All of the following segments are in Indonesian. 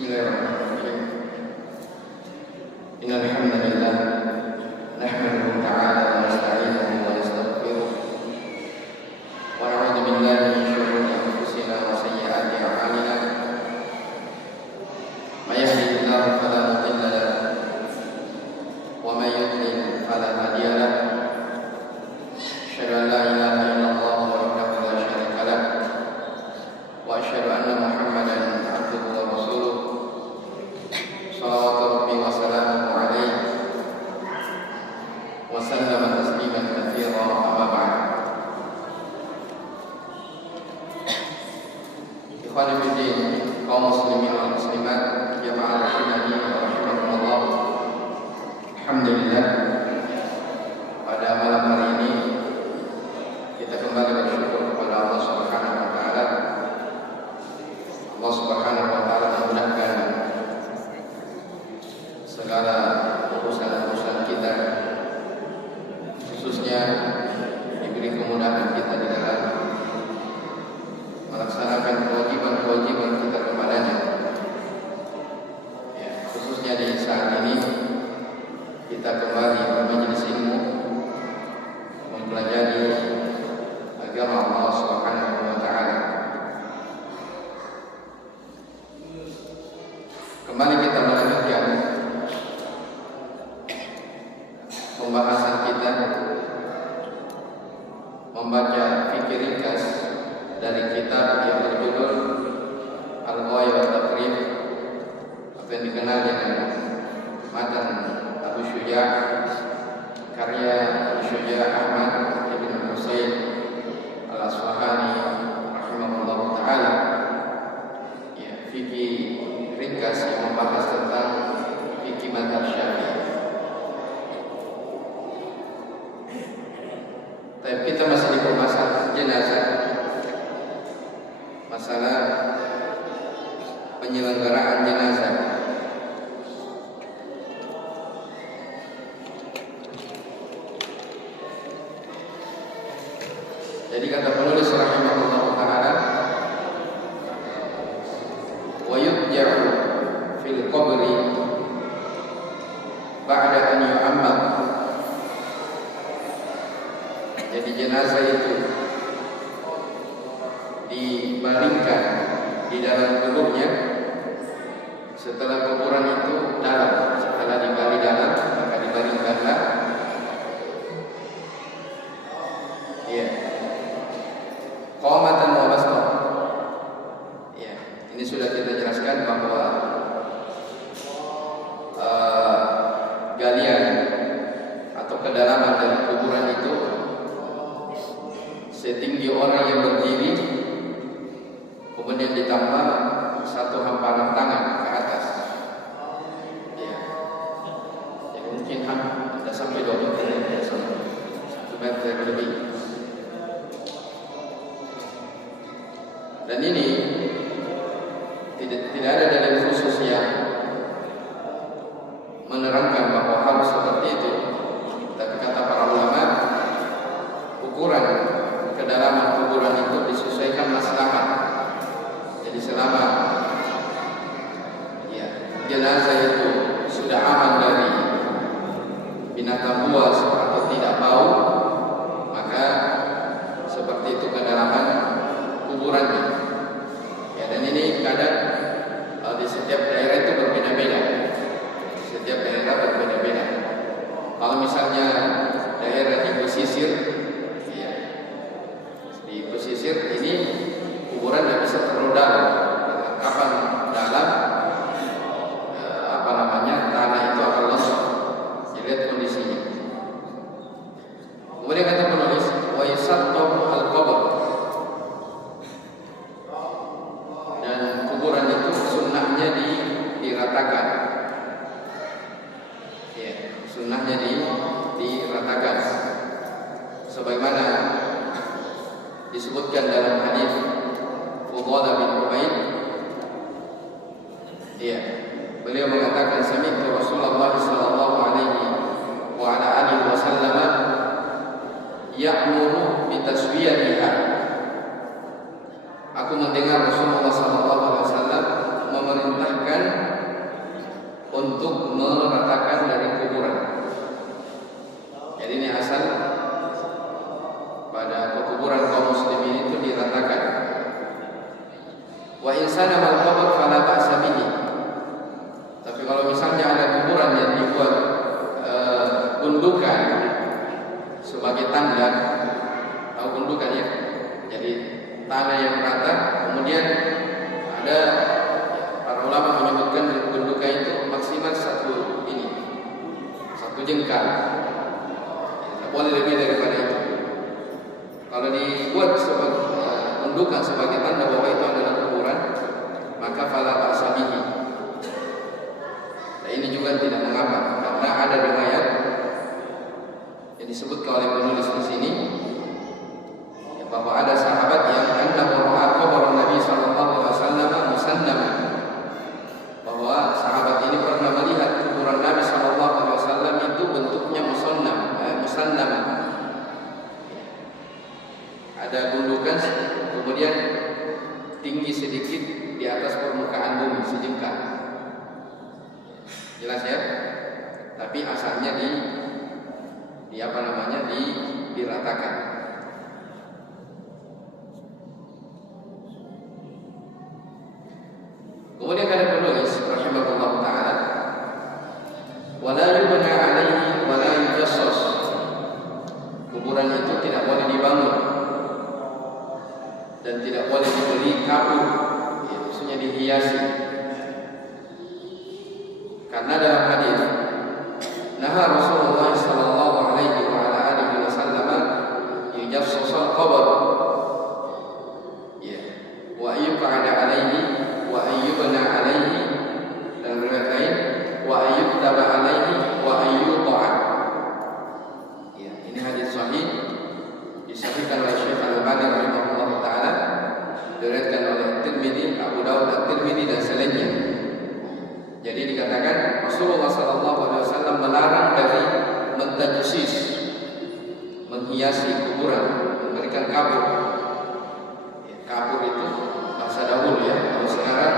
Bismillahirrahmanirrahim. Innal hamdalillah nahmaduhu ta'ala wa nasta'inuhu wa nastaghfiruh wa na'udzu billahi min shururi anfusina wa sayyiati a'malina. May yahdihillahu fala mudilla lahu wa may yudlil fala hadiya lahu. Asyhadu an la ilaha illallah wahdahu la syarika lahu wa asyhadu anna Muhammadan abduhu wa rasuluh. Salawatu rabbi wa salamuhu alaihi wa sallama tasliman katsiran, amma ba'd. Ikhwani fiddin, kaum muslimin wal muslimat, jamaah rahimani wa rahimakumullah. Alhamdulillah, pada malam hari ini kita kembali bersyukur kepada Allah Subhanahu wa taala. Allah Subhanahu wa taala memudahkan segala urusan-urusan kita, khususnya diberi kemudahan kita di dalam melaksanakan kewajiban-kewajiban kita kepadanya. Ya, khususnya di saat ini kita kembali bermajelis ilmu, mempelajari agama Allah Subhanahu wa taala. Kembali kita melanjutkan pembahasan kita membaca fikih ringkas dari kitab yang berjudul Al-Ghaya wa Taqrib, atau yang dikenal dengan Matan Abu Syuja', karya Abu Syuja' Ahmad ibn Husain Al-Asfahani rahimahullah ta'ala. Ya, fikih ringkas yang membahas tentang fikih mazhab Syafi'i. Tapi kita masih di pembahasan jenazah, masalah penyelenggaraan jenazah. Jadi kata penulis rahimahullah ta'ala, wa yudja'u fil qabri ba'da an yu'ammar. Jadi jenazah itu dibaringkan di dalam kuburnya. Setelah kuburan itu dalam, setelah digali dalam, maka dibaringkanlah. Ya, qamatan wa basṭan. Ya, ini sudah kita jelaskan bahwa galian atau kedalaman dari kuburan itu setinggi orang yang berdiri, kemudian ditambah satu hamparan tangan ke atas. Ya, jadi mungkin tidak sampai 2 meter, 1 meter lebih. Dan ini tidak ada dalil khusus yang menerangkan bahwa harus seperti itu. Tapi kata para ulama, ukuran kedalaman kuburan itu disesuaikan maslahat. Jadi selama ya, jenazah itu sudah aman dari binatang buas atau tidak bau, maka seperti itu kedalaman kuburannya. Ya, dan ini kadang di setiap daerah itu berbeda-beda. Setiap daerah berbeda-beda. Kalau misalnya daerah di pesisir, ini kuburan tidak bisa terlalu dalam. Kapan dalam, tanah itu akan losong. Jadi lihat kondisinya. Kemudian kata penulis, wa yusattu al-qabr, dan kuburan itu sunnahnya diratakan. Ya, sunnahnya diratakan. Sebagaimana disebutkan dalam hadis Fudhalah bin Ubaid, ya, beliau mengatakan sami'tu Rasulullah sallallahu alaihi wa ala alihi wasallam ya'muru bi taswiyatiha. Aku mendengar Rasulullah sallallahu alaihi wasallam memerintahkan jengkal. Tidak boleh lebih daripada itu. Kalau dibuat mendukan sebagai tanda bahwa itu adalah kuburan, maka fala ba'sa bihi. Nah, ini juga tidak mengapa karena ada riwayat yang disebutkan oleh penulis di sini bahwa ada sahabat yang annahu ra'a qabran Nabi sallallahu alaihi wasallam musannaman, bahwa sahabat ini pernah melihat kuburan Nabi sallallahu alaihi wasallam itu bentuknya musannam, ada gundukan kemudian tinggi sedikit di atas permukaan bumi sejengkal. Jelas ya? Tapi asalnya diratakan. Kemudian kata penulis rahimahullah taala, wala yubna alaihi wala yujassas. Kuburan itu tidak boleh dibangun dan tidak boleh diberi kapur, ya, maksudnya dihiasi. Karena dalam hadis naha Rasulullah sallallahu alaihi wa ala alihi wasallam yujassas al-qabr, ya, wa yuq'ada alaihi wa ayyubna alaihi, dan riwayat lain wa ayyuktaba alaihi wa ayyuta'a. Ya, ini hadis sahih disahihkan oleh Syekh Al-Albani rahimahullah taala, diriwayatkan oleh Tirmidzi, Abu Dawud, At-Tirmidzi dan selainnya. Jadi dikatakan Rasulullah sallallahu alaihi wasallam melarang dari mentajsis, menghiasi kuburan, memberikan kapur. Ya, kapur itu bahasa dahulu ya, kalau sekarang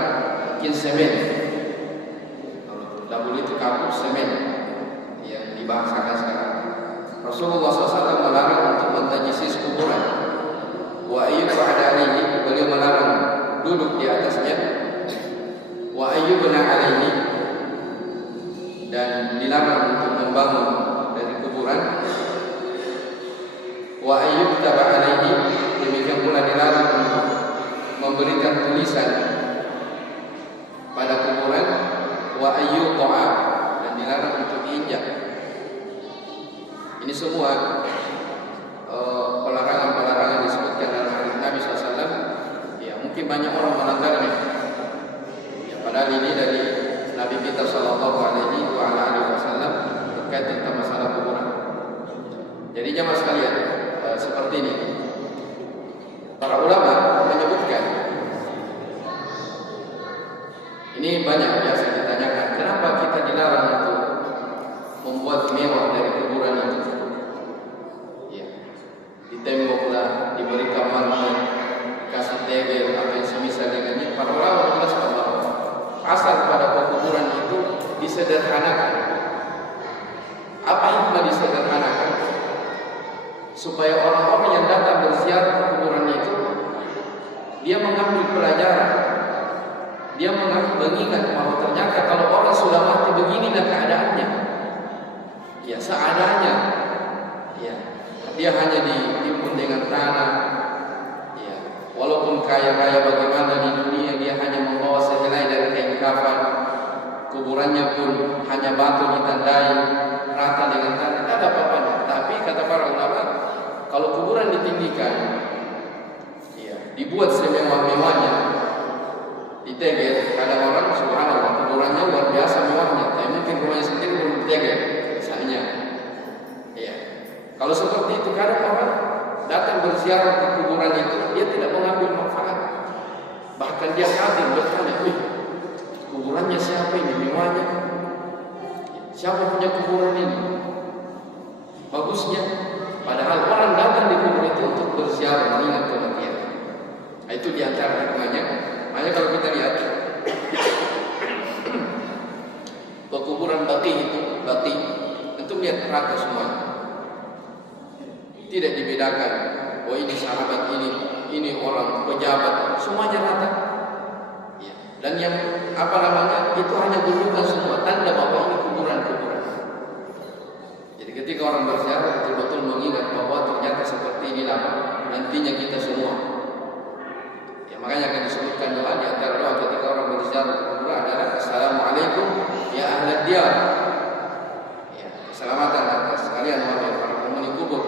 mungkin semen. Kalau dahulu itu kapur semen yang dibahasakan sekarang. Rasulullah SAW melarang untuk mentajsis kuburan. Wa ayyubna alaihi, beliau melarang duduk di atasnya. Wa ayyubna alaihi, dan dilarang untuk membangun dari kuburan. Wa ayyuktaba alaihi, demikian pula dilarang untuk memberikan tulisan pada kuburan. Wa ayyuta'a, dan dilarang untuk diinjak. Ini semua pelarangan-pelarangan disebutkan dalam hadis Nabi SAW. Ya, mungkin banyak orang melanggarnya. Ya, padahal ini dari Nabi kita Sallallahu Alaihi Wasallam terkait tentang masalah kuburan. Jadi jamaah sekalian, seperti ini. Para ulama menyebutkan, ini banyak biasa ditanyakan, kenapa kita dilarang untuk membuat mewah dari kuburan itu? Ya, di tembok lah, diberi kamar, kasih tegel, apa yang semisal dengannya. Para ulama menjelaskan bahwa asal pada kuburan itu disederhanakan. Apa hikmah disederhanakan? Supaya orang-orang yang datang berziarah ke kuburan itu, dia mengambil pelajaran, dia mengingat bahwa ternyata kalau orang sudah mati beginilah keadaannya. Ya, seadanya. Ya, dia hanya ditimbun dengan tanah. Ya, walaupun kaya raya bagaimana di dunia, dia hanya membawa sehelai dari kain kafan. Kuburannya pun hanya batu ditandai rata dengan tanah, tidak ada apa-apanya. Tapi kata para ulama, kalau kuburan ditinggikan, ya, dibuat semewah-mewahnya, ditegel. Kadang orang subhanallah kuburannya luar biasa mewahnya, tapi mungkin rumahnya sendiri belum ditegel. Ya. Kalau seperti itu, kadang orang datang berziarah ke kuburan itu, dia tidak mengambil manfaat. Bahkan dia kagum bertanya, kuburannya siapa ini mewahnya? Siapa punya kuburan ini? Bagusnya. Padahal orang datang di kubur itu untuk berziarah, mengingat kematian. Nah, itu diantara hikmahnya. Makanya kalau kita lihat kuburan Baqi itu lihat rata semuanya, tidak dibedakan. Oh, ini sahabat ini orang pejabat, semuanya rata. Ya. Dan yang itu hanya gundukan semua, tanda bahwa ini kuburan. Jadi ketika orang berziarah betul-betul mengingat bahwa ternyata seperti inilah nantinya kita semua. Ya, makanya akan disebutkan doa, di antara doa ketika orang berziarah ke kuburan adalah Assalamualaikum ya ahlad diyar. keselamatan atas kalian wahai para penghuni kubur.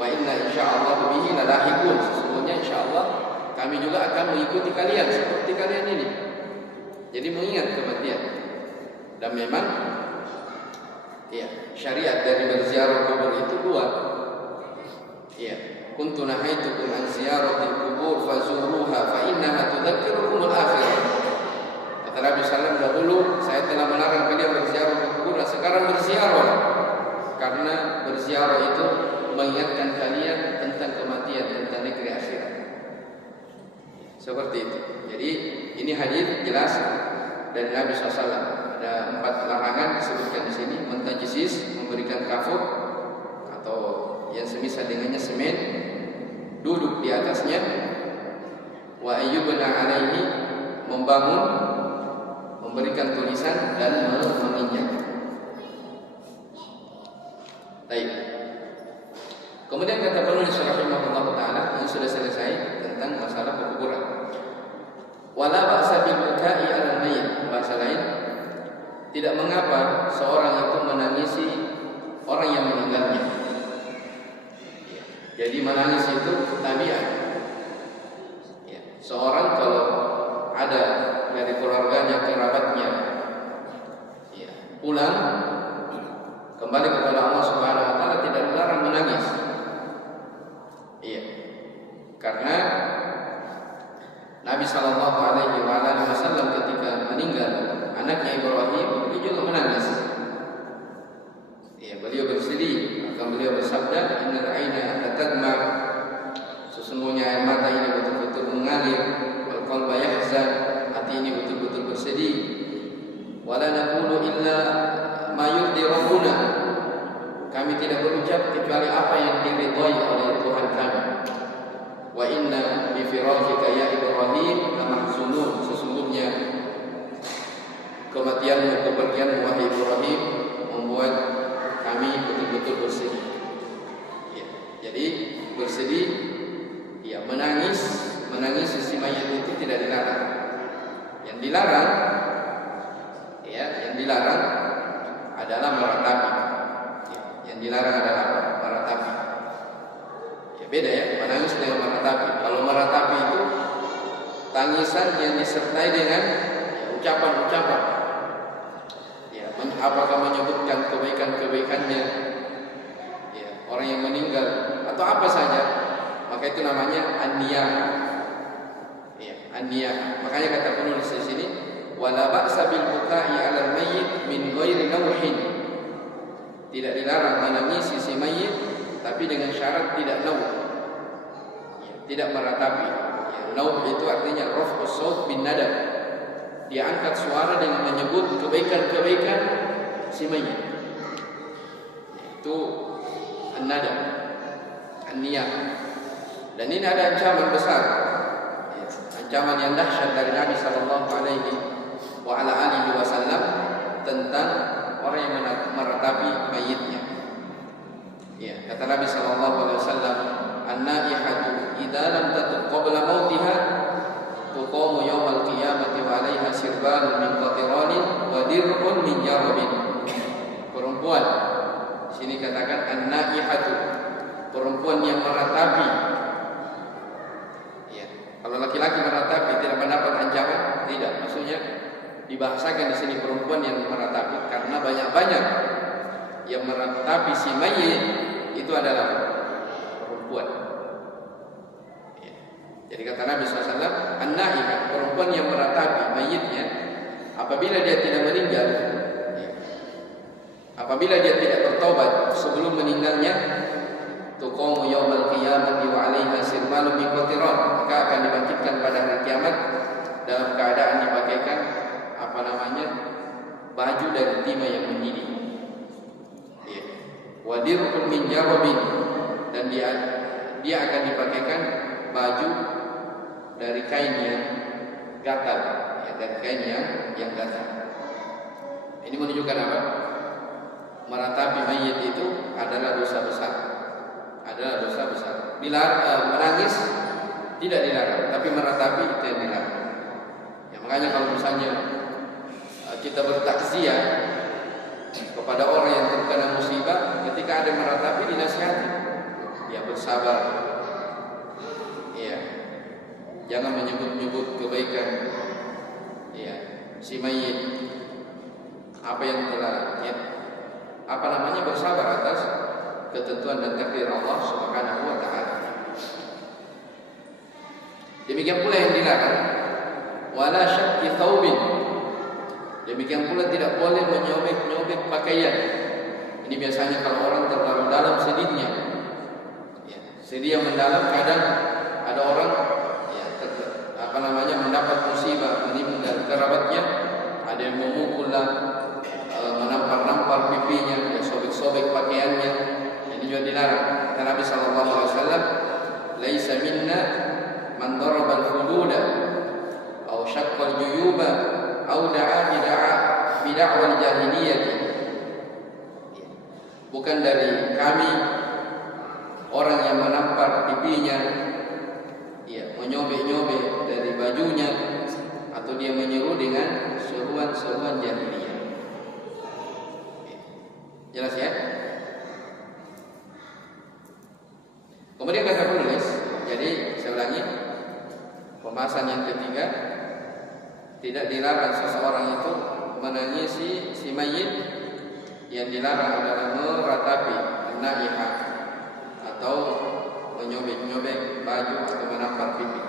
Wa inna insyaallah bihi lalahiqun, sesungguhnya insyaallah kami juga akan mengikuti kalian seperti kalian ini. Jadi mengingat kematian. Dan memang ya, syariat dari berziarah kubur itu dua. Ya, kuntu nahaitukum an ziyaratil kubur fazuruha fa innaha tudzakirukum al-akhirah. Kata Nabi sallallahu alaihi wasallam, dahulu saya telah melarang kalian berziarah ke kubur, sekarang berziarah. Karena berziarah itu mengingatkan kalian tentang kematian, tentang negeri akhirat. Seperti itu. Jadi ini hadis jelas dari Nabi SAW. Ada 4 larangan disebutkan di sini: mentajsis, memberikan kafur atau yang semisal dengannya semen, duduk di atasnya, wa ayyubna alaihi, membangun, memberikan tulisan dan menginjak. Baik. Kemudian kata penulis rahimahullah taala yang sudah selesai tentang masalah pekuburan. Wala ba'sa bil bukai 'alal mayyit, bahasa lain, tidak mengapa seorang itu menangisi orang yang meninggalnya. Jadi menangis itu tabiat. Seorang kalau ada dari keluarganya, kerabatnya, pulang kembali kepada Allah Subhanahu wa taala, tidak dilarang menangis. Karena Nabi sallallahu alaihi wasallam ketika meninggal anaknya Ibrahim, dia juga menangis. Beliau bersedih, maka beliau bersabda, innal aina latadma, sesungguhnya air mata ini betul-betul mengalir, wal qalba yahzan, hati ini betul-betul bersedih. Wala naqulu illa ma yurdi rabbuna, kami tidak berucap kecuali apa yang diridhai oleh Tuhan kami. Wa inna bi firajika ya Ibrahim lamahzunun, sesungguhnya kematianmu, kepergianmu wahai Ibrahim membuat kami betul-betul bersedih. Jadi bersedih, menangis sisi mayat itu tidak dilarang. Yang dilarang adalah meratapi. Yang dilarang adalah meratapi. Beda ya, menangis dengan meratapi. Kalau meratapi itu tangisan yang disertai dengan ucapan-ucapan. Apakah menyebutkan kebaikan-kebaikannya, orang yang meninggal atau apa saja, maka itu namanya an-niyah. An-niyah. Makanya kata penulis di sini, wala ba'sa bil bukai 'alal mayyit min ghairi nawhin. Tidak dilarang menangisi si mayit, tapi dengan syarat tidak nauh. Tidak meratapi. Nauh itu artinya raf'us shaut bin nada. Dia angkat suara dengan menyebut kebaikan-kebaikan si mayit. Itu an-nada, an-niyah. Dan ini ada ancaman besar, ancaman yang dahsyat dari Nabi sallallahu alaihi wasallam tentang orang yang meratapi mayitnya. Kata Nabi sallallahu alaihi wasallam, an-naihatu idza lam tatub qabla mautiha tuqamu yaumal qiyamati wa 'alaiha sirbalun min qatiranin wa dir'un min jarabin. Perempuan, sini katakan an-naihatu, perempuan yang meratapi. Kalau laki-laki meratapi tidak mendapat ancaman, tidak. Maksudnya dibahasakan di sini perempuan yang meratapi, karena banyak-banyak yang meratapi si mayit itu adalah perempuan. Jadi kata Nabi SAW, an-naihah, perempuan yang meratapi mayitnya, apabila dia tidak meninggal, apabila dia tidak bertobat sebelum meninggalnya, tuqamu yaumal qiyamati wa 'alaiha sirmalun min qatiran, maka akan dibangkitkan pada hari kiamat dalam keadaan dipakaikan baju dari timah yang mendidih. Wa dir'un min jarabin, dan dia akan dipakaikan baju dari kain yang gatal, dari kain yang gatal. Ini menunjukkan apa? Meratapi mayit itu adalah dosa besar. Adalah dosa besar. Menangis tidak dilarang, tapi meratapi itu yang dilarang. Makanya kalau misalnya kita bertakziah kepada orang yang terkena musibah yang meratapi dinasihati, ya bersabar, ya jangan menyebut-nyebut kebaikan, ya si mayit, apa yang telah ya bersabar atas ketentuan dan takdir Allah Subhanahu wa taala. Demikian pula yang dilarang, wala syakki thawbin. Demikian pula tidak boleh menyobek-nyobek pakaian. Ini biasanya kalau orang terlalu dalam sedihnya, ya, sedih yang mendalam, kadang ada orang ya, mendapat musibah menimpa dari kerabatnya, ada yang memukullah, menampar-nampar pipinya, ya, sobek-sobek pakaiannya. Ini juga dilarang. Kata Nabi sallallahu alaihi wasallam, "Laisa minna man daraba al-hududa aw syaqqa al-juyuba aw da'a bid'awal jahiliyah." Bukan dari kami orang yang menampar pipinya, ya, menyobek-nyobek dari bajunya, atau dia menyeru dengan seruan-seruan jahiliyah. Jelas ya? Kemudian kata penulis, jadi saya ulangi, pembahasan yang ketiga, tidak dilarang seseorang itu menangisi si mayit. Yang dilarang adalah meratapi an-naihah atau menyobek-nyobek baju atau menampar pipi.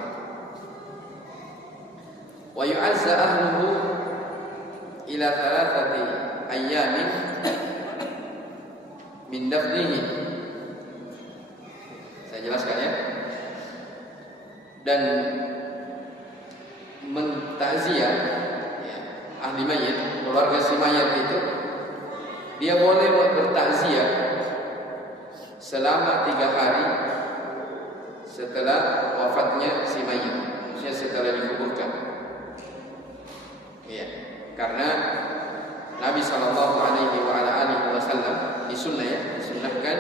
Wa yu'azza ahluhu ila 3 ayyamin min dafnihi. Saya jelaskan ya. Dan mentakziah, ya, ahli mayit, keluarga si mayit itu, dia boleh bertakziah selama 3 hari setelah wafatnya si mayit, maksudnya setelah dikuburkan. Ya, karena Nabi sallallahu alaihi wasallam disunnahkan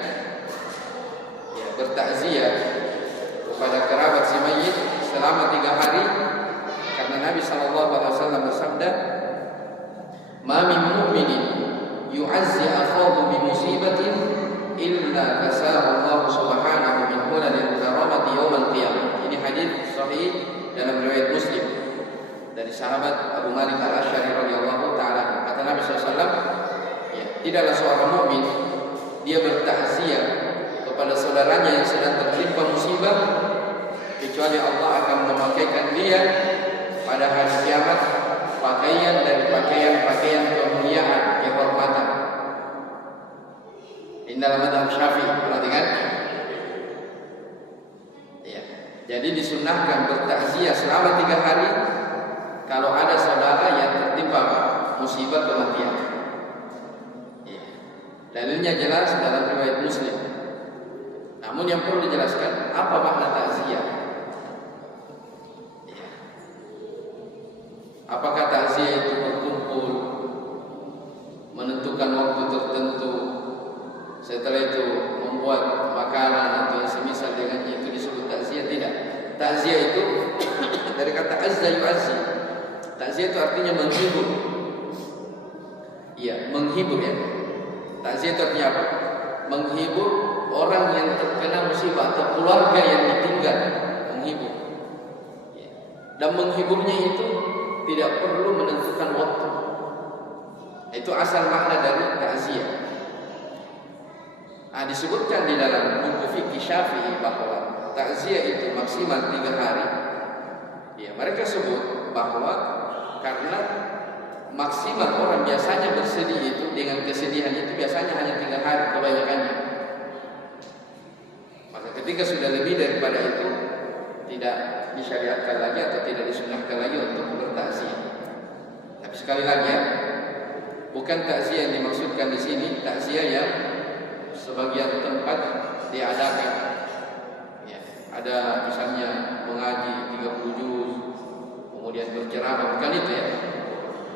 ya, bertakziah kepada kerabat si mayit selama 3 hari, karena Nabi sallallahu alaihi wasallam bersabda, "Ma min mu'minin yu'azzi akhahu bi musibatin illa kasahu Allah subhanahu min hulalil karamati yaumal qiyamah." Ini hadis sahih dalam riwayat Muslim dari sahabat Abu Malik Al-Asy'ari radhiyallahu taala. Kata Nabi SAW, ya, tidaklah seorang mukmin dia bertakziah kepada saudaranya yang sedang tertimpa musibah kecuali Allah akan memakaikan dia pada hari kiamat pakaian dari pakaian-pakaian kemuliaan, kehormatan. Ini dalam mazhab Syafi'i, perhatikan. Ya, jadi disunnahkan bertakziah selama 3 hari kalau ada saudara yang tertimpa musibah kematian. Ya. Dalilnya jelas dalam riwayat Muslim. Namun yang perlu dijelaskan, apa makna takziah? Ya. Apakah takziah itu berkumpul, menentukan waktu tertentu, setelah itu membuat makanan atau yang semisal dengannya, itu disebut takziah? Tidak. Takziah itu dari kata azza yu'azzi. Takziah itu artinya menghibur. Iya, menghibur ya. Takziah itu artinya apa? Menghibur orang yang terkena musibah atau keluarga yang ditinggal, menghibur. Ya. Dan menghiburnya itu tidak perlu menentukan waktu. Itu asal makna dari takziah. Disebutkan di dalam buku fikih Syafi'i bahwa takziah itu maksimal 3 hari. Ya, mereka sebut bahwa karena maksimal orang biasanya bersedih itu dengan kesedihan itu biasanya hanya 3 hari kebanyakannya. Maka ketika sudah lebih daripada itu tidak disyariatkan lagi atau tidak disunnahkan lagi untuk bertakziah. Tapi sekali lagi ya, bukan takziah yang dimaksudkan di sini takziah yang sebagian tempat diadakan. Ya, ada misalnya mengaji 30 juz, kemudian berceramah, bukan itu ya.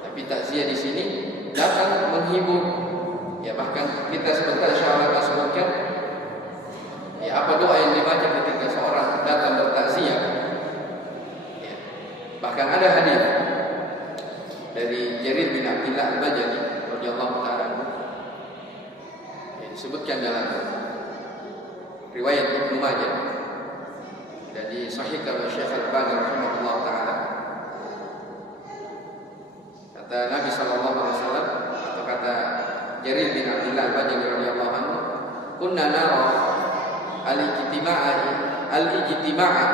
Tapi takziah di sini datang menghibur. Ya, bahkan kita sebentar insyaallah akan sebutkan ya apa doa yang dibaca ketika seorang datang bertakziah. Ya. Bahkan ada hadis dari Jarir bin Abdullah Al-Bajali radhiyallahu taala. Ya, disebutkan dalam riwayat Ibnu Majah dan disahihkan oleh Syekh Al-Albani rahimahullah taala. Kata Nabi sallallahu alaihi wasallam atau kata Jarir bin Abdullah Al-Bajali radhiyallahu anhu, "Kunna nara al-ijtima'a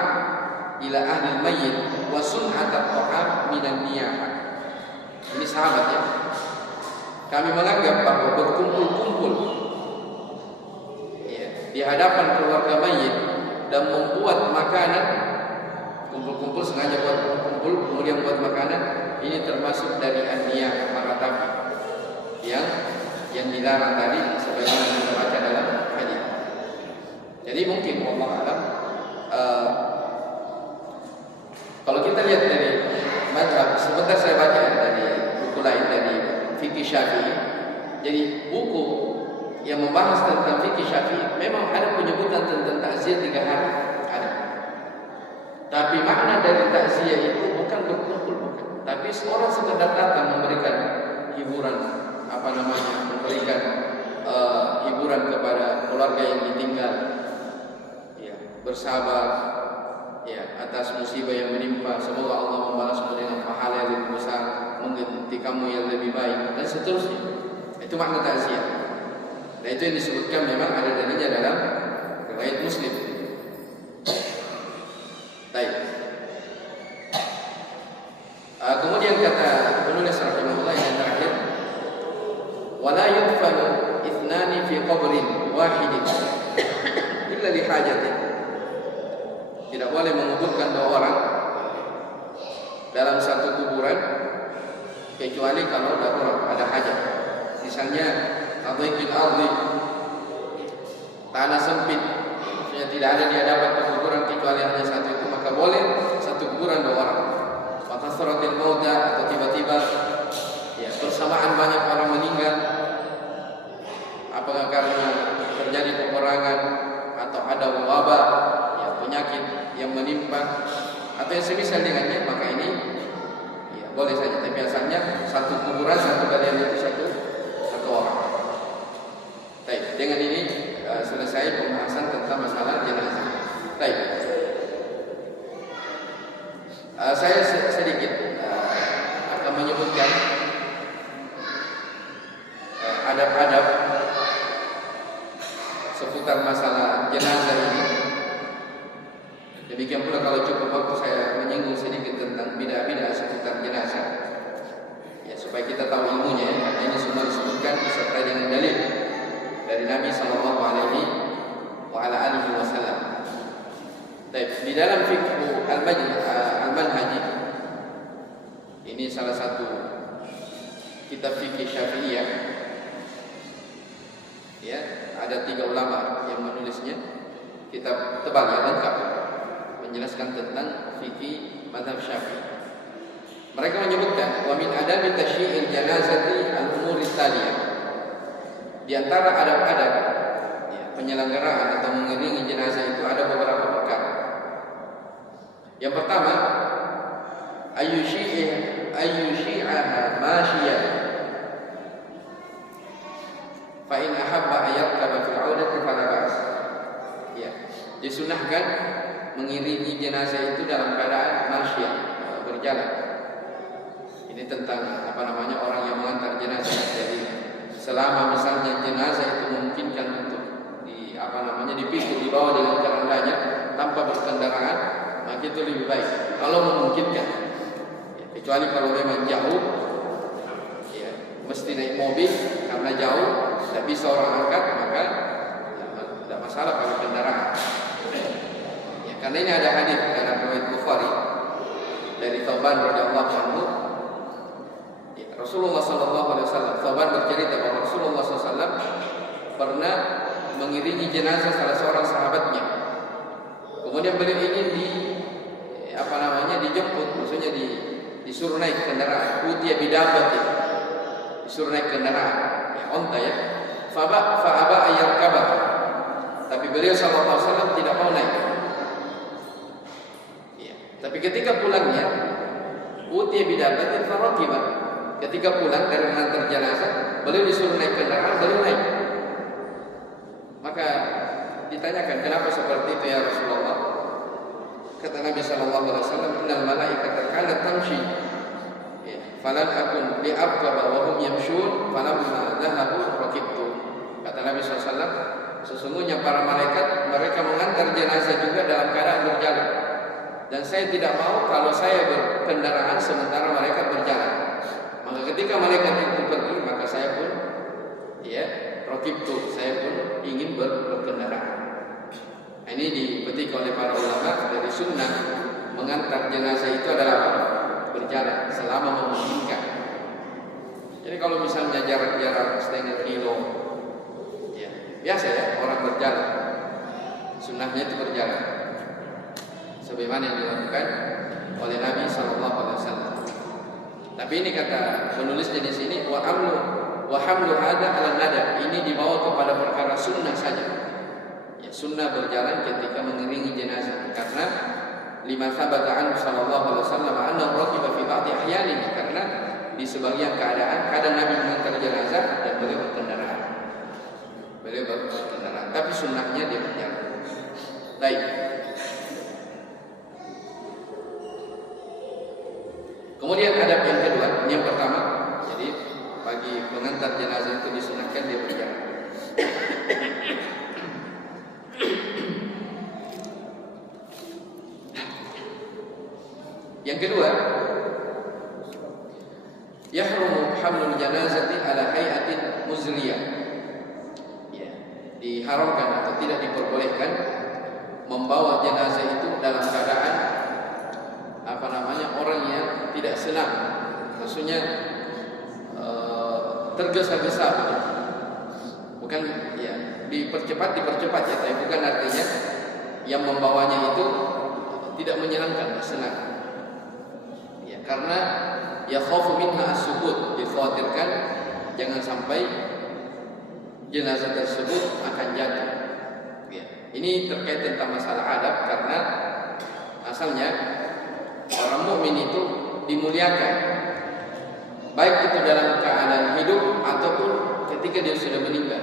ila ahli al-mayyit wa sun'at at-ta'am minan niyahah." Ini sahabat ya. Kami menganggap bahwa berkumpul-kumpul ya, di hadapan keluarga mayit dan membuat makanan, kumpul-kumpul sengaja buat kumpul kemudian buat makanan, ini termasuk dari an-niyah, maratabi yang dilarang tadi sebagaimana kita baca dalam hadis. Jadi mungkin wallahu alam kalau kita lihat dari mazhab, sebentar saya baca dari buku lain dari fikih Syafi'i. Jadi buku yang membahas tentang fikih Syafi'i memang ada penyebutan tentang takziah 3 hari, ada. Tapi makna dari takziah itu bukan berkumpul, bukan. Tapi seorang sekedar datang memberikan hiburan, memberikan hiburan kepada keluarga yang ditinggal, ya, bersabar ya atas musibah yang menimpa, semoga Allah membalasmu dengan pahala yang lebih besar, mengganti kamu yang lebih baik, dan seterusnya. Itu makna takziah. Nah itu yang disebutkan memang ada dalilnya dalam riwayat Muslim. Baik. Kemudian kata penulis rahimahullah yang terakhir, wala yudfanu ithnani fi qabrin wahidin illa li hajatin. Tidak boleh menguburkan 2 orang dalam satu kuburan kecuali kalau ada hajat. Misalnya adhiqil ardi, tanah sempit, maksudnya tidak ada di hadapan kuburan kecuali hanya satu itu, maka boleh satu kuburan 2 orang. Fatasratil mauta, atau tiba-tiba ya bersamaan banyak orang meninggal, apakah karena terjadi peperangan atau ada wabah, ya penyakit yang menimpa atau yang semisal dengannya, maka ini ya boleh saja. Tapi asalnya satu kuburan, satu kalian itu satu orang. Baik, dengan ini selesai pembahasan tentang masalah jenazah. Baik, saya sedikit akan menyebutkan adab-adab seputar masalah jenazah ini. Demikian pula kalau cukup waktu saya menyinggung sedikit tentang bidah-bidah seputar jenazah, ya supaya kita tahu ilmunya ya. Karena ini semua disebutkan serta dengan dalil dari Nabi Sallallahu Alaihi Wasallam. Di dalam fikih al-manhaj, ini salah satu kitab fikih Syafi'iyah. Ya, ada 3 ulama yang menulisnya. Kitab tebal ya, lengkap, menjelaskan tentang fikih mazhab Syafi'i. Mereka menyebutkan wa min adabi tasyyi'il janazati al-umur taliyah. Di antara adab-adab ya, penyelenggaraan atau mengiringi jenazah itu ada beberapa perkara. Yang pertama, ayyushi'aha masyiyah fa in ahabba ayyakaba fil 'audati fala ba's. Ya, disunahkan mengiringi jenazah itu dalam keadaan masyiyah, berjalan. Ini tentang orang yang mengantar jenazah. Jadi selama misalnya jenazah itu memungkinkan untuk dipikul, dibawa dengan kerandanya tanpa berkendaraan, maka itu lebih baik kalau memungkinkan. Ya, kecuali kalau memang jauh, ya mesti naik mobil karena jauh, tidak bisa orang angkat, maka tidak masalah kalau kendaraan. Ya, karena ini ada hadis dalam riwayat Bukhari dari Thauban radhiyallahu anhu. Rasulullah SAW, Thauban bercerita bahwa Rasulullah SAW pernah mengiringi jenazah salah seorang sahabatnya. Kemudian beliau ingin dijemput, maksudnya disuruh naik kendaraan. Utiya bidabat, disuruh naik kendaraan, ya onta ya. Fa'aba ayyarkabah. Tapi beliau SAW tidak mau naik. Ya. Tapi ketika pulangnya, utiya bidabat farakibah. Ketika pulang dari mengantar jenazah, beliau disuruh naik kendaraan, beliau naik. ditanyakan, kenapa seperti itu ya Rasulullah? Kata Nabi sallallahu alaihi wasallam, innal malaikata kanat tamshi falam akun li'arqaba wa hum yamshun falamma dhahabu raqibtu. Kata Nabi sallallahu alaihi wasallam, sesungguhnya para malaikat mereka mengantar jenazah juga dalam keadaan berjalan. Dan saya tidak mau kalau saya berkendaraan sementara malaikat berjalan. Maka ketika malaikat itu pergi, maka saya pun raqibtu, saya pun ingin berkendaraan. Ini dipetik oleh para ulama dari sunnah mengantar jenazah itu adalah berjalan selama memungkinkan. Jadi kalau misalnya jarak-jarak setengah kilo, ya biasa ya orang berjalan. Sunnahnya itu berjalan, sebagaimana yang dilakukan oleh Nabi Sallallahu Alaihi Wasallam. Tapi ini kata penulisnya di sini, wa hamlu hada ala nada. Ini dibawa kepada perkara sunnah saja. Sunnah berjalan ketika mengiringi jenazah, karena lima sabata anhu sallallahu alaihi wasallam anna raqiba fi ba'di ahyanihi, karena di sebagian keadaan kadang Nabi mengantar jenazah dan beliau berkendaraan. Tapi sunnahnya dia berjalan. Baik. Kemudian adab yang kedua, ini yang pertama. Jadi bagi pengantar jenazah itu disunahkan dia berjalan. Yang kedua, yahrumu hamlul janazati ala hay'atin muzliyah. Ya, diharamkan atau tidak diperbolehkan membawa jenazah itu dalam keadaan orang yang tidak senang, maksudnya tergesa-gesa, bukan ya dipercepat ya, tapi bukan artinya yang membawanya itu tidak menyenangkan, senang. Karena ya khaufu minha as-sukut, dikhawatirkan jangan sampai jenazah tersebut akan jatuh. Ya. Ini terkait tentang masalah adab, karena asalnya orang mukmin itu dimuliakan, baik itu dalam keadaan hidup ataupun ketika dia sudah meninggal,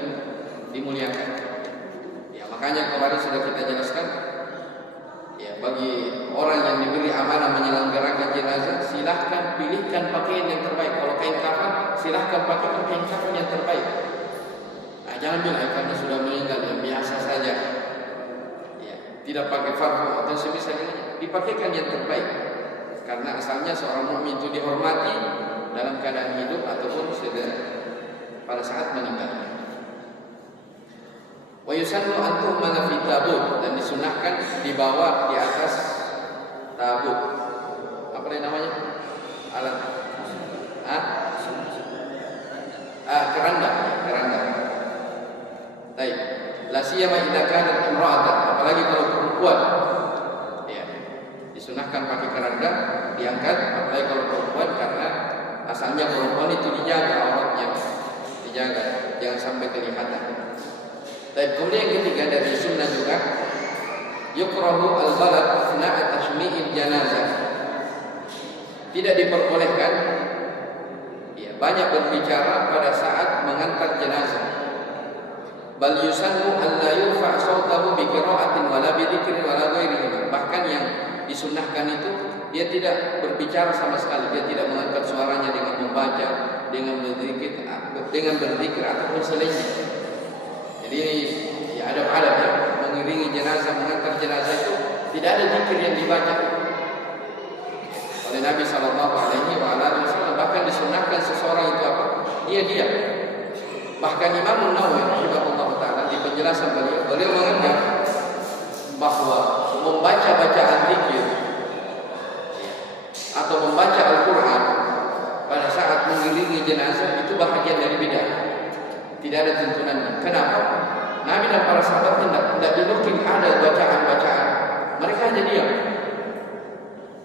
dimuliakan. Ya, makanya kemarin sudah kita jelaskan. Ya, bagi orang yang diberi amanah menyelenggarakan jenazah, silahkan pilihkan pakaian yang terbaik. Kalau kain kafan, silahkan pakai kain kafan yang terbaik. Nah, jangan bilang karena sudah meninggal yang biasa saja. Ya, tidak pakai farhu atau semisalnya, dipakaikan yang terbaik. Karena asalnya seorang mukmin itu dihormati dalam keadaan hidup ataupun sudah pada saat meninggal. Wa yusannu an tuhmala fi tabut, dan disunahkan dibawa di atas tabut. Apa namanya? Alat keranda. Baik. La siyama idza kanat imra'atan, apalagi kalau perempuan. Ya. Disunahkan pakai keranda, diangkat, apalagi kalau perempuan, karena asalnya perempuan itu dijaga auratnya. Dijaga, jangan sampai kelihatan. Dan kemudian yang ketiga dari sunnah juga, yukrahu al-balad asna'a tashmi'il janazah. Tidak diperbolehkan ya, banyak berbicara pada saat mengantar jenazah. Bal yusannu an la yurfa' sautahu bi qira'atin wala bi dzikrin wala ghairihi. Bahkan yang disunnahkan itu dia tidak berbicara sama sekali, dia tidak mengangkat suaranya dengan membaca, dengan berzikir ataupun selainnya. Jadi ya adab-adab ya, mengiringi jenazah, mengantar jenazah itu tidak ada zikir yang dibaca oleh Nabi Sallallahu Alaihi Wasallam. Bahkan disunahkan seseorang itu apa? Dia diam. Bahkan Imam Nawawi rahimahullah taala di penjelasan beliau menganggap bahwa membaca bacaan zikir atau membaca Al-Quran pada saat mengiringi jenazah itu bahagian dari bid'ah. Tidak ada tuntunannya. Kenapa? Nabi dan para sahabat tidak dinukil ada bacaan-bacaan. Mereka hanya diam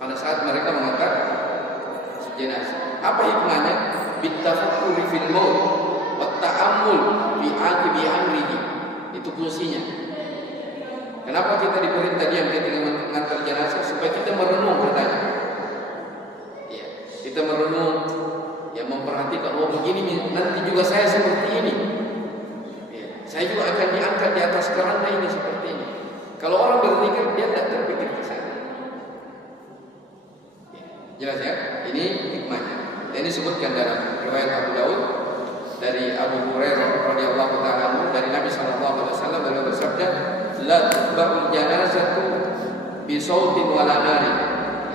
pada saat mereka mengantar jenazah. Apa hikmahnya? Bittafakkuri fil maut wa ta'ammul fi aqibi amrihi. Itu fungsinya. Kenapa kita diperintah diam ketika mengantar jenazah? Supaya kita merenung katanya. Ya, kita merenung, yang memperhatikan, oh begini nanti juga saya seperti ini. Ya, saya juga akan diangkat diangkat di atas keranda ini seperti ini. Kalau orang berzikir dia tidak terpikir ke sana. Jelas ya? Ini hikmahnya. Ini disebutkan dalam riwayat Abu Daud dari Abu Hurairah radhiyallahu taala anhu dari Nabi sallallahu alaihi wasallam beliau bersabda, "La tu'ba'ul janazatu bi sautin wala nari."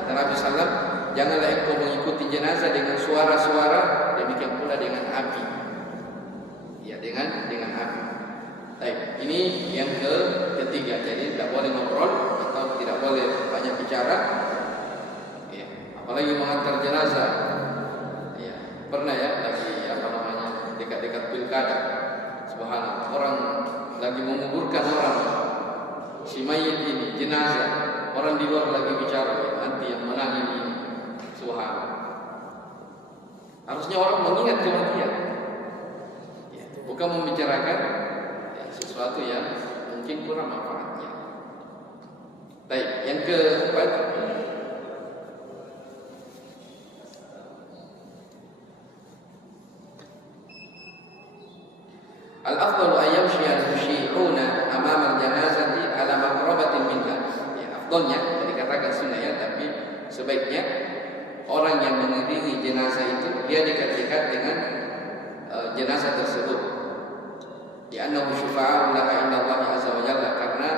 Kata Nabi sallallahu, janganlah engkau mengikuti jenazah dengan suara-suara, demikian pula dengan api. Ya, dengan api. Baik, ini yang ketiga. Jadi tidak boleh ngobrol atau tidak boleh banyak bicara. Ya, apalagi mengantar jenazah. Ya, pernah ya lagi dekat-dekat pilkada. Subhanallah, orang lagi menguburkan orang. Si mayit ini jenazah, orang di luar lagi bicara, ya, nanti yang menang ini. Subhanallah. Harusnya orang mengingat kematian. Ya, bukan membicarakan sesuatu yang mungkin kurang manfaatnya. Baik, yang keempat, al-afdalu ayyamshi al-musyi'una amama al-janazati ala maqrabatin minha. Ya, afdalnya dikatakan sunnah ya, tapi sebaiknya orang yang mengiringi jenazah itu dia dekat-dekat dengan jenazah tersebut. Ya, annahu syufa'a'un laha indallahi azza wa jalla, karena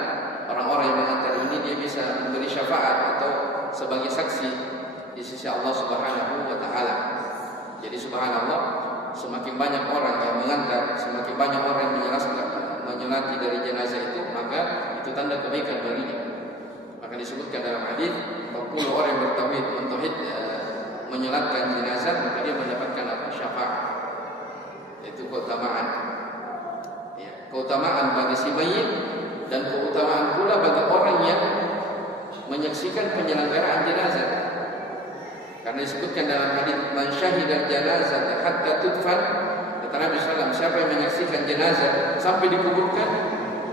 orang-orang yang mengantar ini dia bisa memberi syafaat atau sebagai saksi di sisi Allah Subhanahu wa taala. Jadi subhanallah, semakin banyak orang yang mengantar, semakin banyak orang yang menyolati dari jenazah itu, maka itu tanda kebaikan baginya. Maka disebutkan dalam hadis, 40 orang yang bertauhid, menyolatkan jenazah, maka dia mendapatkan apa? Syafaat. Itu keutamaan. Keutamaan bagi si mayit dan keutamaan pula bagi orang yang menyaksikan penyelenggaraan jenazah. Karena disebutkan dalam hadis, man syahida janazah hatta tudfan, kata Nabi sallallahu, siapa yang menyaksikan jenazah sampai dikuburkan,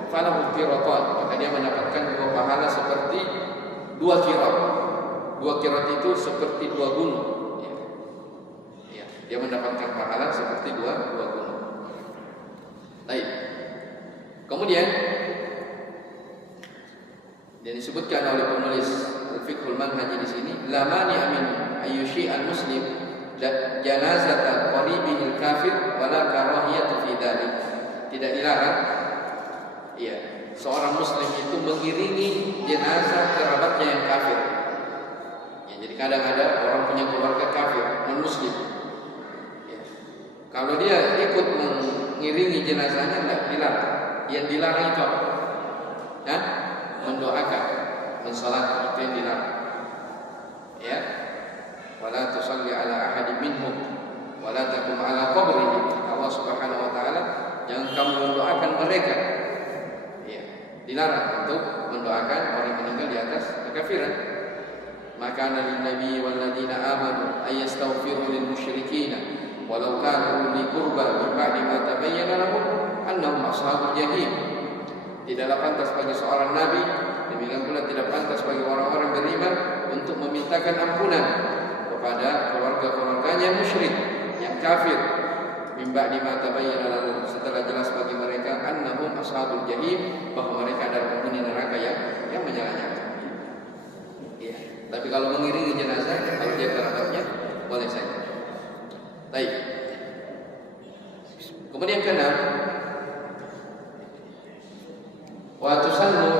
falahu qiratan, maka dia mendapatkan 2 pahala seperti 2 qirat. 2 qirat itu seperti 2 gunung. Ya, dia mendapatkan pahala seperti 2 gunung. Baik. Kemudian dan disebutkan oleh penulis Al-Fiqhul Manhaji di sini, la mani amin ayyushi al-muslim janazata qaribihi al-kafir wala karahiyatu fi dzalik. Tidak dilarang ya seorang muslim itu mengiringi jenazah kerabatnya yang kafir. Ya, jadi kadang-kadang orang punya keluarga kafir, non-muslim. Ya. Kalau dia ikut mengiringi jenazahnya tidak dilarang. Yang dilarang itu apa? Ya? Mendoakan, mensalat, itu yang dilarang. Ya. Wala tusalli ala ahadin minhum wala taqum ala qabrihi. Allah Subhanahu wa taala, jangan kamu mendoakan mereka. Ya. Dilarang untuk mendoakan orang meninggal di atas kekafiran. Maka Nabi wal ladina amanu ay yastaghfiru lil musyrikin walau kanu li qurba min ba'di ma tabayyana lahum annahum ashabul jahim. Tidaklah pantas bagi seorang nabi, demikian pula tidak pantas bagi orang-orang beriman untuk memintakan ampunan kepada keluarga-keluarganya musyrik yang kafir, min ba'di ma tabayyana lahum, setelah jelas bagi mereka annahum ashabul jahim, bahwa mereka adalah penghuni neraka yang menyala-nyala. Ya, tapi kalau mengiringi jenazah, kalau dia kerabatnya, boleh saja. Baik. Kemudian keenam, wa tusannu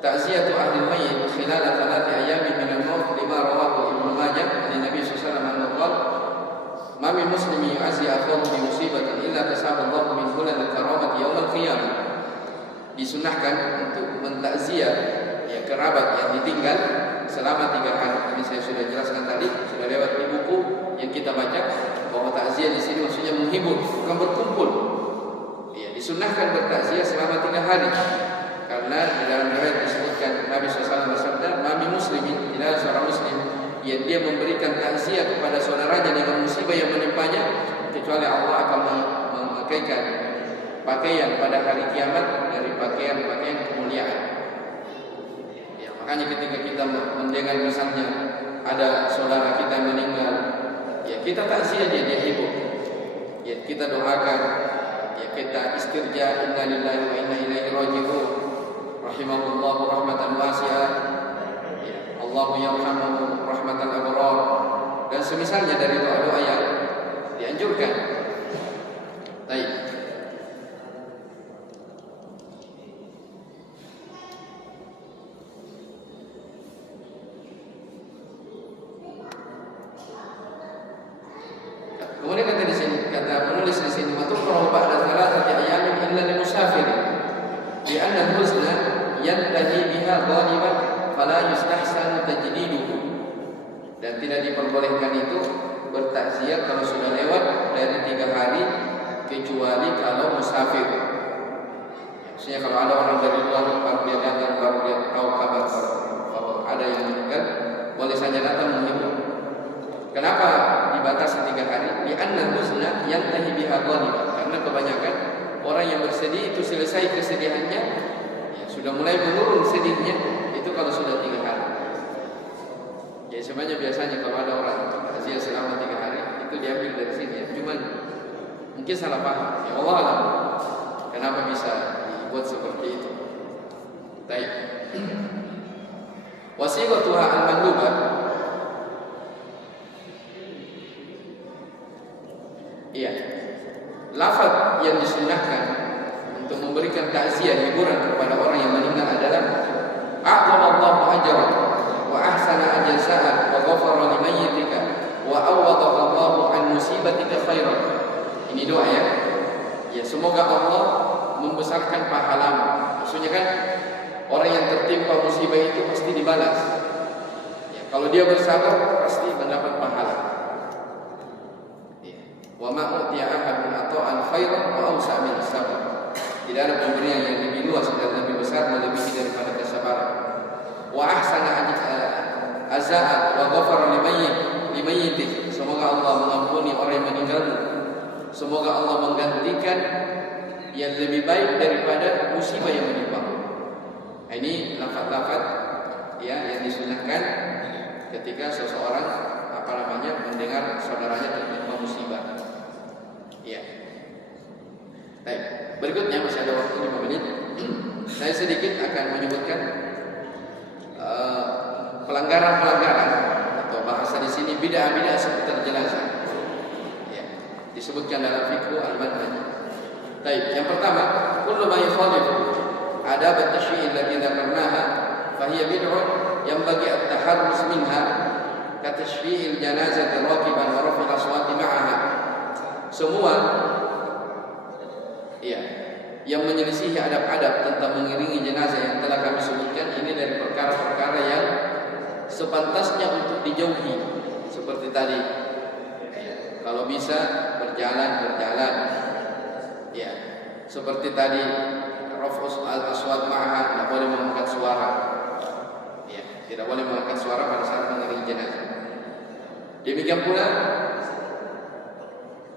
ta'ziyatu ahli al-mayyit khilal 3 ayyamin min al-maut lima rawahu Ibnu Majah dari Nabi sallallahu alaihi wasallam qala ma min muslimin yu'azzi akhahu bi musibatin illa kasaba Allah min hulal al-karamati yaum al-qiyamah. Disunahkan untuk mentakziah ya kerabat yang ditinggal selama 3 hari. Ini saya sudah jelaskan tadi, sudah lewat di buku yang kita baca, bahwa takziah di sini maksudnya menghibur, bukan berkumpul. Ya, disunahkan bertakziah selama 3 hari. Karena di dalam riwayat disebutkan Nabi SAW bersabda, "Mami muslimin, tidak seorang muslim yang dia memberikan takziah kepada saudaranya dengan musibah yang menimpanya, kecuali Allah akan memakaikan pakaian pada hari kiamat dari pakaian-pakaian kemuliaan." Ya, makanya ketika kita mendengar misalnya ada saudara kita yang meninggal, ya kita takziah dia hibur. Ya kita doakan ya kita istirja inna lillahi wa inna ilaihi raji'un rahimahullah rahmatan wasi'ah, ya Allahu yarhamu rahmatan abrar, dan semisalnya dari doa-doa yang dianjurkan. Baik. Kemudian kata di sini, kata penulis di sini, "Matuqra'u ba'da thalathati ayamin illa lil musafir, li anna al-huzna yantahi biha ghaliban fala yustahsanu tajdiduhu." Dan tidak diperbolehkan itu bertakziah kalau sudah lewat dari 3 hari kecuali kalau musafir. Maksudnya kalau ada orang dari luar baru dia datang, baru dia tahu kabar bahwa ada yang meninggal, boleh saja datang menghibur. Kenapa dibatasi 3 hari? Di anna huzna yantahi biha ghaliban, karena kebanyakan orang yang bersedih itu selesai kesedihannya, ya, sudah mulai menurun sedihnya itu kalau sudah 3 hari. Ya sebenarnya biasanya kalau ada orang takziah selama 3 hari itu diambil dari sini ya. Cuman mungkin salah paham. Ya Allah alam. Kenapa bisa dibuat seperti itu? Baik. Wasiqatuha al-mandubah. Iya. Lafaz yang disunnahkan untuk memberikan takziah hiburan kepada orang yang meninggal adalah a'zamallahu ajran wa ahsana ajza'an wa ghafara limayyitika wa awwadaka Allahu an musibatika khairan. Ini doa ya. Ya semoga Allah membesarkan pahalamu. Maksudnya kan orang yang tertimpa musibah itu pasti dibalas. Ya, kalau dia bersabar pasti mendapat pahala. Ya. Wa ma utiya ahadun ata'an khairan wa awsa' min as-sabr. Tidak ada pemberian yang lebih luas dan lebih besar melebihi daripada kesabaran. Wa ahsana azaa wa ghafara limayyitik. Semoga Allah mengampuni orang yang meninggal. Semoga Allah menggantikan yang lebih baik daripada musibah yang menimpa. Ini lafaz-lafaz ya yang disunahkan ketika seseorang mendengar saudaranya tertimpa musibah. Ya. Baik. Berikutnya masih ada waktu 5 menit. Saya sedikit akan menyebutkan pelanggaran-pelanggaran atau bahasa di sini bid'ah-bid'ah seputar jenazah. Ya, disebutkan dalam fikih al-manhaj. Baik, yang pertama, kullu ma yukhalif adab at-tashyi' allati dzakarnaha fa hiya bid'ah yanbaghi at-taharruz minha ka tashyi'il janazati raqiban wa raf'il aswati ma'aha. Semua ya, yang menyelisihi adab-adab tentang mengiringi jenazah yang telah kami sebutkan ini dari perkara-perkara yang sepantasnya untuk dijauhi. Seperti tadi ya, kalau bisa berjalan ya, seperti tadi raf'us al-aswat ma'aha, tidak boleh mengangkat suara ya, tidak boleh mengangkat suara pada saat mengiringi jenazah. Demikian pula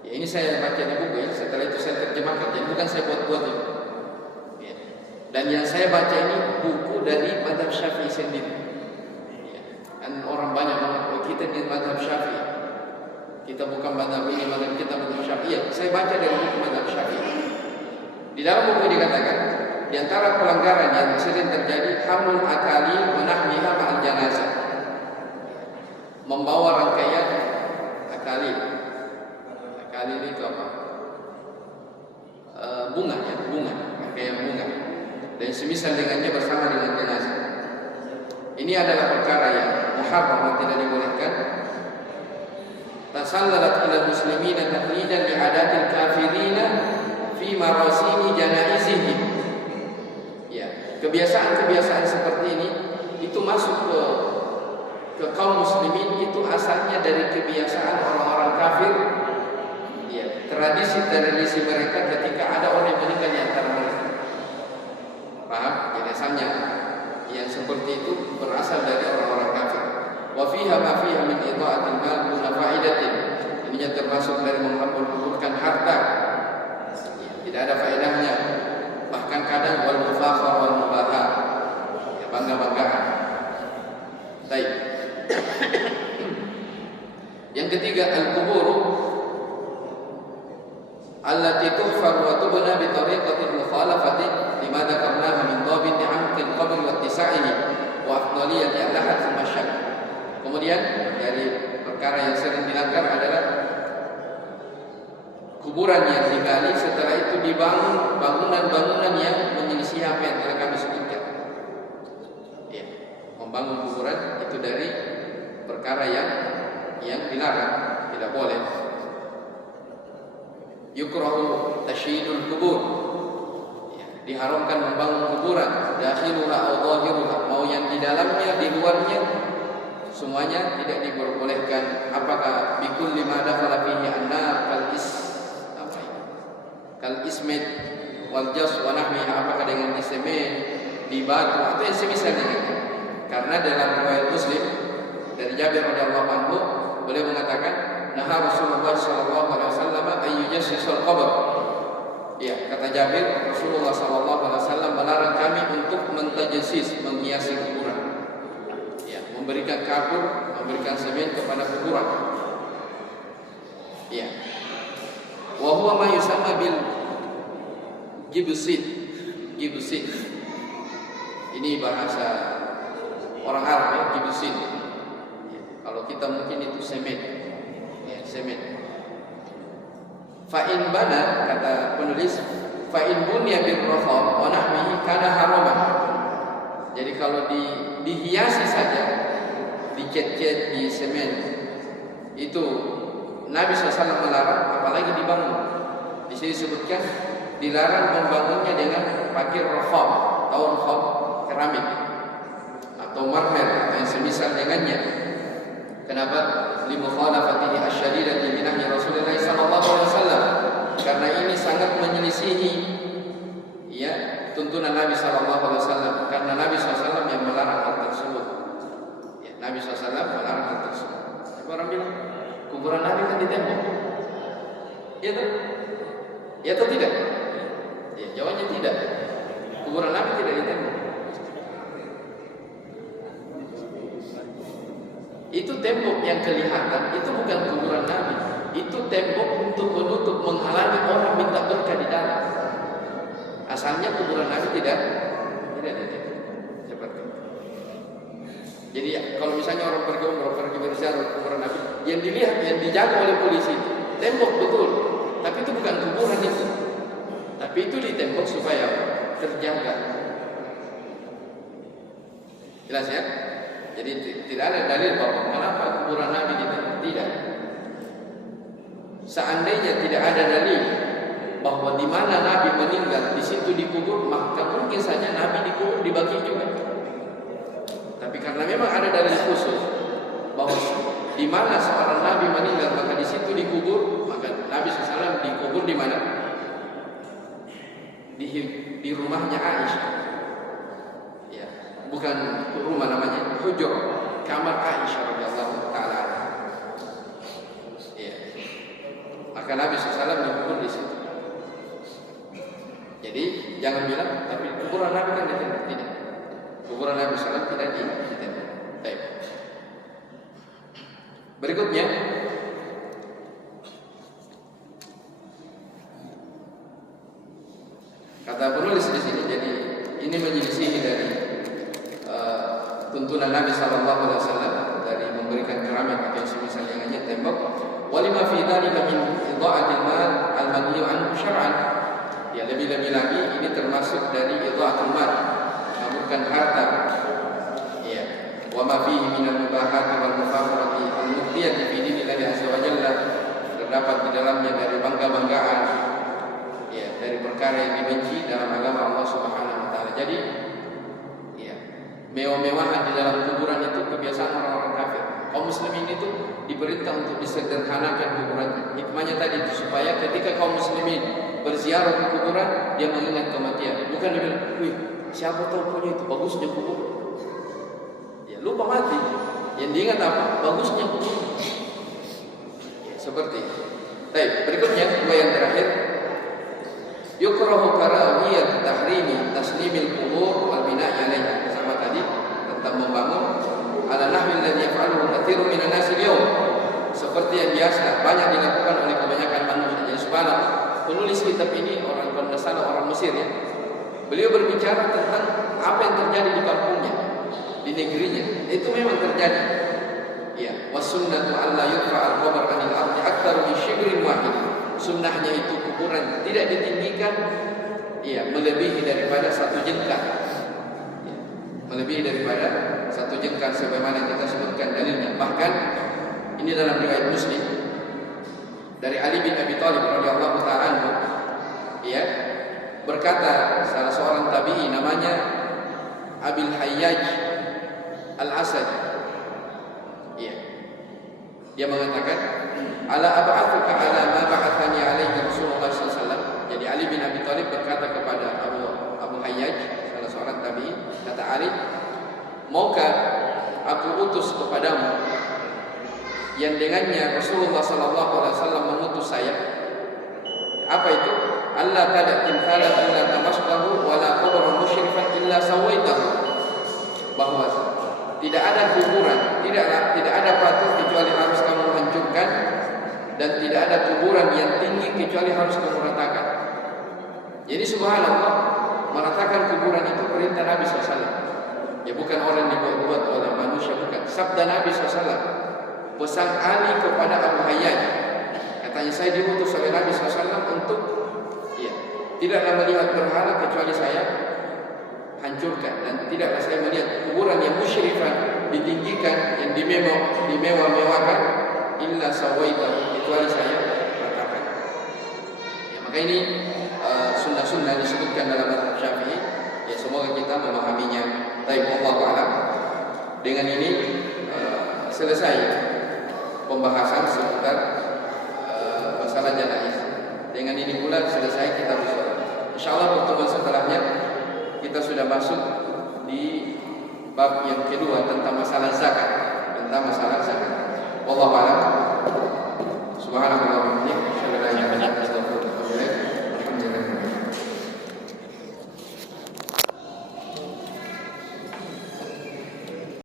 ya, ini saya baca di buku ya, setelah itu saya terjemahkan, jadi bukan saya buat-buat itu ya. Dan yang saya baca ini buku dari mazhab Syafi'i sendiri ya. Dan orang banyak mengatakan kita di mazhab Syafi'i, kita bukan mazhab ini, mazhab kita mazhab Syafi'i ya. Saya baca dari buku mazhab Syafi'i. Di dalam buku dikatakan di antara pelanggaran yang sering terjadi hamlul akali wa nahwiha ma'al janazah, membawa rangkaian akali. Kali ini itu apa? Bunga ya, rangkaian bunga. Dan semisal dengannya bersama dengan jenazah. Ini adalah perkara yang muharram dan tidak dibolehkan. Tasallalat ila muslimina taqlidan li adatil kafirina fi marasimi janaizihim. Ya, kebiasaan-kebiasaan seperti ini itu masuk ke kaum muslimin, itu asalnya dari kebiasaan orang-orang kafir. Tradisi mereka ketika ada orang yang meninggal di antara mereka. Paham? Jadi asalnya yang seperti itu berasal dari orang-orang kafir. Wa fiha ma fiha min idha'atil mal duna fa'idatin. Ini termasuk dari menghambur-hamburkan harta. Tidak ada faedahnya. Bahkan kadang wal mufakhar wal mubaha. Ya, bangga-banggaan. Baik. Yang ketiga al-qubur allati allati tuhfar wa tubna bi tariqatil mukhalafati lima dzakarnaha min dhabiti 'amqil qabr wa ittisa'ihi wa afdaliyati al-lahad thumma syak. Kemudian dari perkara yang sering dilanggar adalah kuburan yang digali, setelah itu dibangun bangunan-bangunan yang menyelisih apa yang telah kami sebutkan. Ya, membangun kuburan itu dari perkara yang dilarang, tidak boleh. Yukrahu tashyidul kubur, ya, diharamkan membangun kuburan, dakhiluha aw dhahiruha, mau yang di dalamnya, di luarnya, semuanya tidak diperbolehkan. Apakah bikul lima dakhala fihi annar kal ismet wal jas wa nahmiha, apakah dengan di semen, di batu atau yang semisal dengannya. Karena dalam riwayat Muslim dari Jabir radhiyallahu anhu, beliau mengatakan naha Rasulullah sallallahu alaihi wasallam ayyujashisul qabr. Ya, kata Jabir, Rasulullah sallallahu alaihi wasallam melarang kami untuk mentajassis, menghiasi kuburan. Ya, memberikan kapur, memberikan semen kepada kuburan. Ya. Wa huwa ma yusamma bil gibsit. Gibsit. Ini bahasa orang Arab ya, gibsit. Ya, kalau kita mungkin itu semen. Ya, semen. Fa in bana, kata penulis, fa in bunya bil rafam wa nahmihi kana haraman. Jadi kalau dihiasi saja, dicet-cet di semen, itu Nabi SAW melarang, apalagi dibangun. Di sini disebutkan dilarang membangunnya dengan pakai rafam, atau rafam keramik atau marmer atau yang semisal dengannya. Kenapa? Limukhalafatihi asyadidati li nahyi Rasulullah sallallahu alaihi wasallam. Karena ini sangat menyelisihi ya tuntunan Nabi sallallahu alaihi wasallam, karena Nabi SAW yang melarang hal tersebut. Ya, Nabi SAW melarang hal tersebut. Orang bilang kuburan Nabi kan ditembok. Iya tak? Ya atau tidak? Ya, jawabnya tidak. Kuburan Nabi tidak ditembok. Itu tembok yang kelihatan, itu bukan kuburan Nabi. Itu tembok untuk menutup, menghalangi orang minta berkah di dalam. Asalnya kuburan Nabi tidak ditembok. Seperti itu. Jadi ya, kalau misalnya orang pergi umrah, pergi berziarah kuburan Nabi, yang dilihat, yang dijaga oleh polisi itu tembok betul, tapi itu bukan kuburan itu. Tapi itu ditembok supaya terjaga. Jelas ya? Jadi tidak ada dalil bahwa kenapa kuburan Nabi ditembok, tidak. Seandainya tidak ada dalil bahwa di mana Nabi meninggal di situ dikubur, maka mungkin saja Nabi dikubur di Baqi juga. Tapi karena memang ada dalil khusus bahwa di mana seorang Nabi meninggal maka di situ dikubur, maka Nabi SAW dikubur di mana? Di rumahnya Aisyah. Ya, bukan rumah namanya, hujur, kamar Aisyah radhiyallahu taala. Ya. Maka Nabi SAW dikubur di situ. Jadi jangan bilang tapi kuburan Nabi kan ditembak, tidak. Kuburan Nabi SAW tidak ditembak. Baik. Berikutnya kata penulis di sini, jadi ini menyelisihi dari tuntunan Nabi SAW dari memberikan keramik atau semisal dengannya tembok. Walima fi dzalika min idha'atil mal al-manhi anhu syar'an. Ya, lebih-lebih lagi ini termasuk dari idha'atul mal, mengaburkan harta. Ya, wa ma fihi min al-mubahati wal mufakhirati al-mufdiyati fi dinillahi azza wa jalla, terdapat di dalamnya dari bangga-banggaan, ya, dari perkara yang dibenci dalam agama Allah Subhanahu wa taala. Jadi, ya, mewah-mewahan di dalam kuburan itu kebiasaan orang-orang kafir. Kaum muslimin itu diperintah untuk disederhanakan kuburannya. Hikmahnya tadi itu supaya ketika kaum muslimin berziarah ke kuburan, dia mengingat kematian. Bukan dia bilang, "Wih, siapa tahu punya itu bagusnya kubur." Ya, lupa mati. Yang diingat apa? Bagusnya kubur. Ya, seperti itu. Baik, berikutnya dua yang terakhir. Yukrahu karahiyat tahrimi taslimil qubur wal bina'i 'alaiha. Sama tadi tentang membangun ala nahwi alladhi yaf'aluhu katsirun minan nasi al-yawm, seperti yang biasa banyak dilakukan oleh kebanyakan manusia. Jadi subhanallah, penulis kitab ini orang Kondasana, orang Mesir ya. Beliau berbicara tentang apa yang terjadi di kampungnya, di negerinya. Itu memang terjadi. Ya, wasunnatu alla yurfa al-qabr 'anil ardi aktsar min shibrin wahid. Sunnahnya itu kuburan tidak ditinggikan melebihi daripada satu jengkal. Ya, melebihi daripada satu jengkal sebagaimana kita sebutkan dalilnya. Bahkan ini dalam riwayat Muslim dari Ali bin Abi Thalib radhiyallahu ta'ala anhu, ya, berkata salah seorang tabi'i namanya Abil Hayyaj Al-Asad. Ya. Dia mengatakan, "Ala ab'athuka ala ma ba'athani alaihi Rasulullah sallallahu alaihi wasallam." Jadi Ali bin Abi Thalib berkata kepada Abu Hayyaj, salah seorang tabi'i, kata Ali, "Maukah aku utus kepadamu yang dengannya Rasulullah sallallahu alaihi wasallam mengutus saya?" Apa itu? "Allah tada timthalan illa tamasbahu wa la qabran musyrifan illa sawaitahu." Bahwa tidak ada kuburan, tidak ada patung kecuali harus kamu hancurkan, dan tidak ada kuburan yang tinggi kecuali harus kamu ratakan. Jadi subhanallah, meratakan kuburan itu perintah Nabi SAW. Ya, bukan orang dibuat-buat oleh manusia, bukan. Sabda Nabi SAW. Pesan Ali kepada Abu Hayyaj, katanya, saya diutus oleh Nabi SAW untuk tidaklah melihat berhala kecuali saya hancurkan, dan tidaklah saya melihat kuburan yang musyrifan, ditinggikan, yang dimewah-mewahkan, illa sawaitahu, kecuali saya ratakan. Ya, maka ini sunnah-sunnah disebutkan dalam mazhab Syafi'i. Ya, semoga kita memahaminya. Baik, wallahu a'lam. Dengan ini selesai pembahasan seputar masalah janaiz. Dengan ini pula selesai kitab sholat. Insyaallah pertemuan setelahnya kita sudah masuk di bab yang kedua tentang masalah zakat. Wallahu a'lam. Subhanallah.